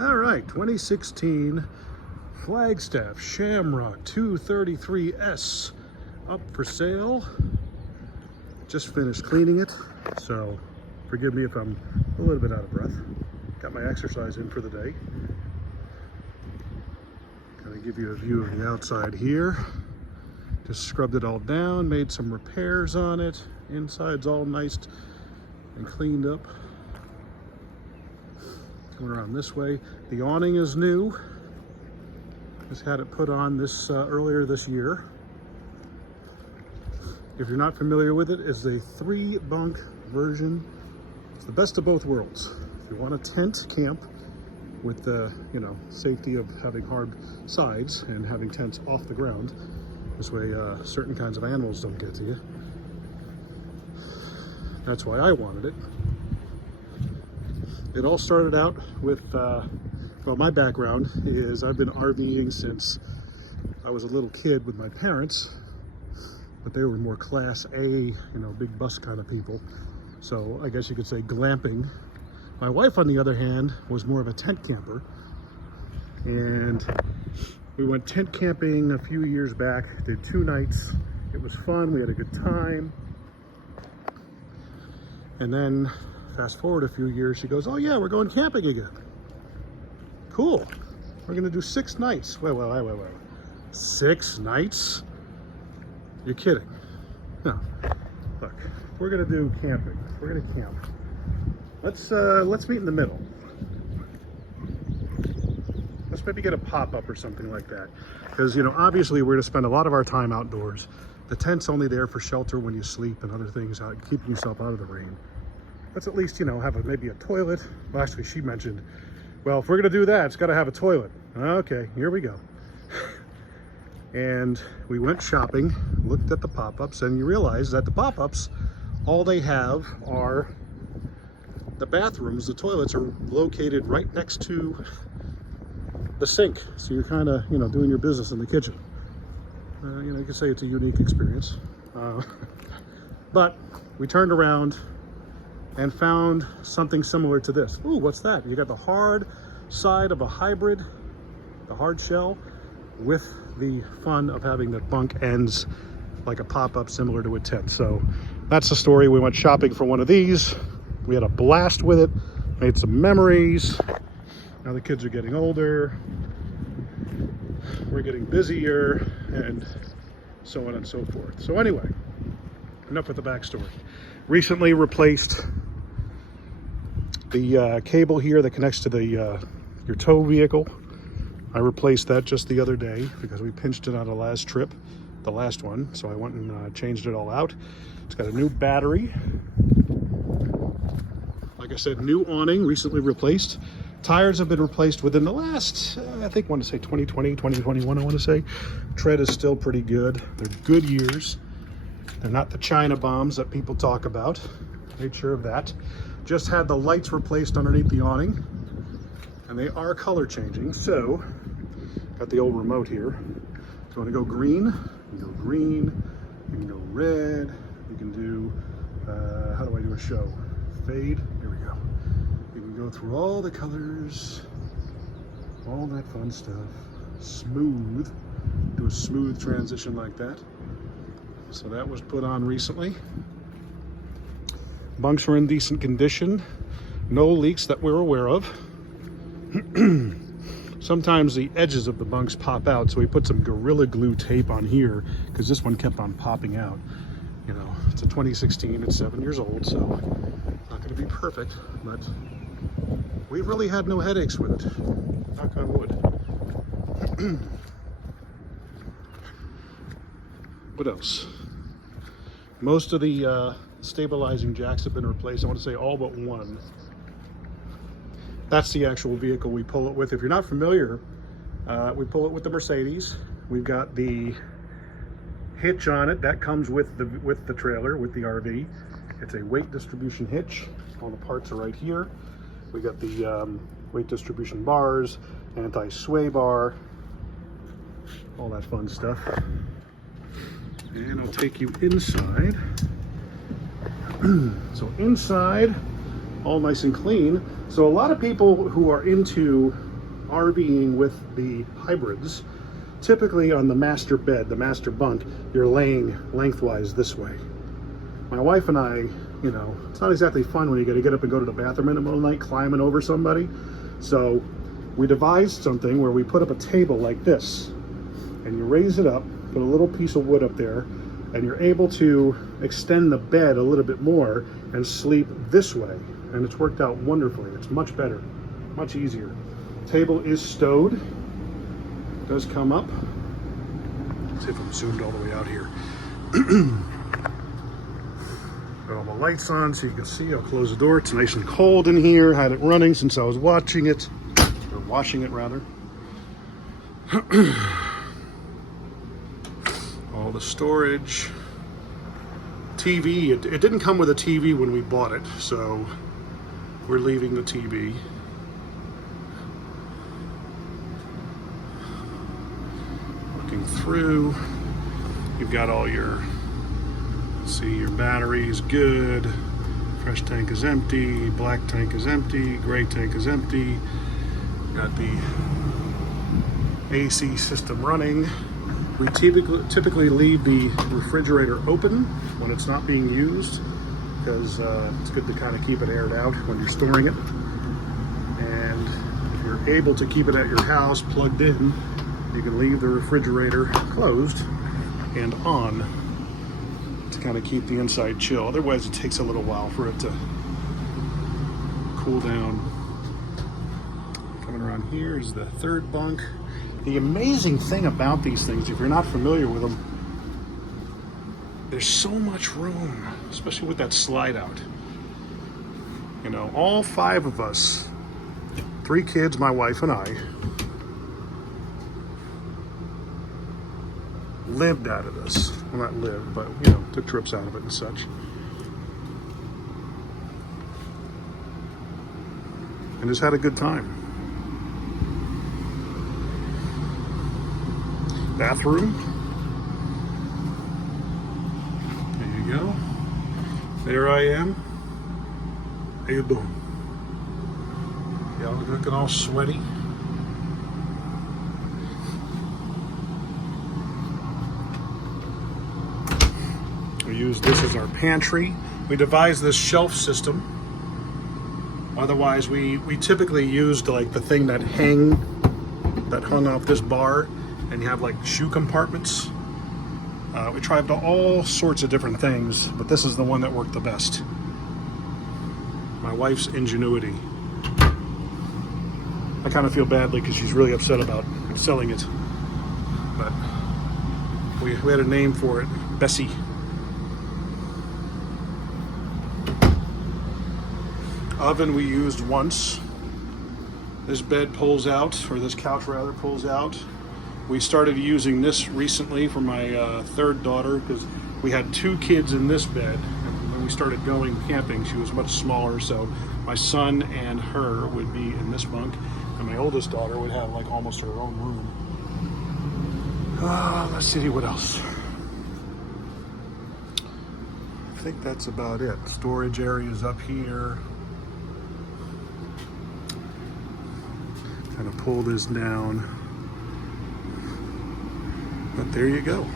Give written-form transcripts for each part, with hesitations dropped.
All right, 2016 Flagstaff Shamrock 233S up for sale. Just finished cleaning it, so forgive me if I'm a little bit out of breath. Got my exercise in for the day. Gonna give you a view of the outside here. Just scrubbed it all down, made some repairs on it. Inside's all nice and cleaned up. Coming around this way. The awning is new. Just had it put on this earlier this year. If you're not familiar with it, it's a 3-bunk version. It's the best of both worlds. If you want a tent camp with the safety of having hard sides and having tents off the ground, this way certain kinds of animals don't get to you. That's why I wanted it. It all started out with, well, my background is I've been RVing since I was a little kid with my parents, but they were more class A, big bus kind of people. So I guess you could say glamping. My wife, on the other hand, was more of a tent camper. And we went tent camping a few years back, did 2 nights. It was fun, we had a good time. And then fast forward a few years, she goes, oh yeah, we're going camping again. Cool. We're gonna do 6 nights. Wait. 6 nights? You're kidding. No. Look, we're gonna do camping. We're gonna camp. Let's meet in the middle. Let's maybe get a pop-up or something like that. Because, obviously we're gonna spend a lot of our time outdoors. The tent's only there for shelter when you sleep and other things, keeping yourself out of the rain. Let's at least, have maybe a toilet. Well, actually, she mentioned, well, if we're gonna do that, it's gotta have a toilet. Okay, here we go. And we went shopping, looked at the pop-ups, and you realize that the pop-ups, all they have are the bathrooms. The toilets are located right next to the sink. So you're kind of, doing your business in the kitchen. You can say it's a unique experience. But we turned around and found something similar to this. Ooh, what's that? You got the hard side of a hybrid, the hard shell, with the fun of having the bunk ends like a pop-up similar to a tent. So that's the story. We went shopping for one of these. We had a blast with it, made some memories. Now the kids are getting older, we're getting busier, and so on and so forth. So anyway, enough with the backstory. Recently replaced the cable here that connects to the your tow vehicle. I replaced that just the other day because we pinched it on the last trip, the last one. So I went and changed it all out. It's got a new battery. Like I said, new awning, recently replaced. Tires have been replaced within the last, I think I want to say 2020, 2021, I want to say. Tread is still pretty good. They're good years. They're not the China bombs that people talk about. Made sure of that. Just had the lights replaced underneath the awning. And they are color changing. So, got the old remote here. If you want to go green, you can go green. You can go red. You can do, how do I do a show? Fade. Here we go. You can go through all the colors, all that fun stuff. Smooth. Do a smooth transition like that. So that was put on recently. Bunks were in decent condition. No leaks that we're aware of. Sometimes the edges of the bunks pop out, so we put some Gorilla Glue tape on here because this one kept on popping out. It's a 2016, it's 7 years old, so not going to be perfect, but we've really had no headaches with it. Knock on wood. What else? Most of the stabilizing jacks have been replaced. I want to say all but one. That's the actual vehicle we pull it with. If you're not familiar, we pull it with the Mercedes. We've got the hitch on it that comes with the trailer, with the RV. It's a weight distribution hitch. All the parts are right here. We got the weight distribution bars, anti-sway bar, all that fun stuff. And I'll take you inside. So inside, all nice and clean. So a lot of people who are into RVing with the hybrids, typically on the master bed, the master bunk, you're laying lengthwise this way. My wife and I, you know, it's not exactly fun when you got to get up and go to the bathroom in the middle of the night climbing over somebody. So we devised something where we put up a table like this, and you raise it up, put a little piece of wood up there, and you're able to extend the bed a little bit more and sleep this way. And it's worked out wonderfully. It's much better, much easier. Table is stowed, does come up. Let's see if I'm zoomed all the way out here. Got all the lights on so you can see. I'll close the door. It's nice and cold in here. Had it running since I was watching it, or washing it rather. All the storage. TV, it didn't come with a TV when we bought it, so we're leaving the TV. Looking through, you've got all your, see, your batteries, good. Fresh tank is empty, black tank is empty, gray tank is empty. Got the AC system running. We typically leave the refrigerator open when it's not being used, because it's good to kind of keep it aired out when you're storing it. And if you're able to keep it at your house plugged in, you can leave the refrigerator closed and on to kind of keep the inside chill. Otherwise it takes a little while for it to cool down. Coming around here is the third bunk. The amazing thing about these things, if you're not familiar with them, there's so much room, especially with that slide out. You know, all 5 of us, 3 kids, my wife and I, lived out of this. Well, not lived, but, you know, took trips out of it and such. And just had a good time. Bathroom. There you go. There I am. How you doing? Y'all looking all sweaty. We use this as our pantry. We devised this shelf system. Otherwise, we typically used like the thing that hung off this bar, and you have like shoe compartments. We tried all sorts of different things, but this is the one that worked the best. My wife's ingenuity. I kind of feel badly because she's really upset about selling it, but we had a name for it, Bessie. Oven we used once. This bed pulls out, or this couch rather pulls out. We started using this recently for my third daughter because we had 2 kids in this bed. And when we started going camping, she was much smaller, so my son and her would be in this bunk, and my oldest daughter would have like almost her own room. Let's see what else. I think that's about it. Storage areas up here. Kind of pull this down. But there you go.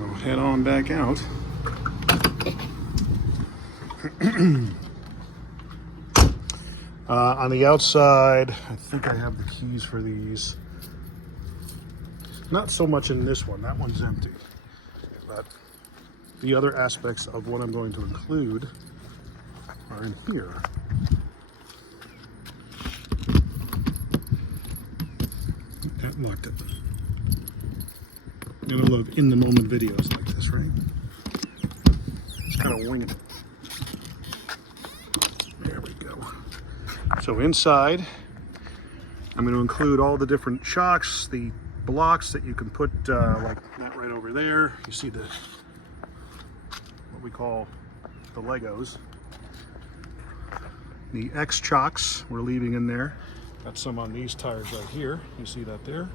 I'll head on back out. On the outside, I think I have the keys for these. Not so much in this one, that one's empty. But the other aspects of what I'm going to include are in here. That locked it. You know, love in the moment videos like this, right? Just kind of winging it. There we go. So inside, I'm going to include all the different chocks, the blocks that you can put like that right over there. You see the what we call the Legos. The X-Chocks we're leaving in there. Got some on these tires right here. You see that there.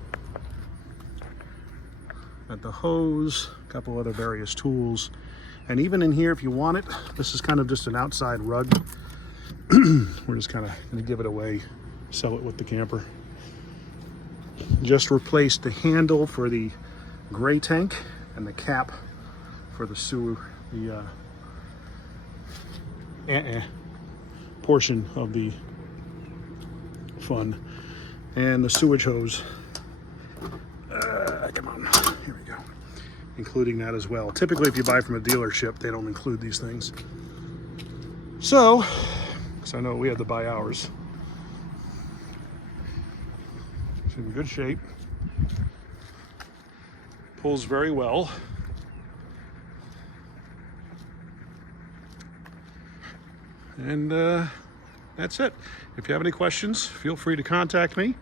Got the hose, a couple other various tools. And even in here, if you want it, this is kind of just an outside rug. We're just kind of going to give it away sell it with the camper. Just replaced the handle for the gray tank and the cap for the sewer, the portion of the fun, and the sewage hose. Come on, here we go. Including that as well. Typically, if you buy from a dealership, they don't include these things. So, because I know we had to buy ours. It's in good shape. Pulls very well. And that's it. If you have any questions, feel free to contact me.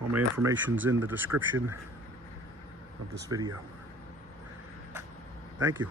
All my information's in the description of this video. Thank you.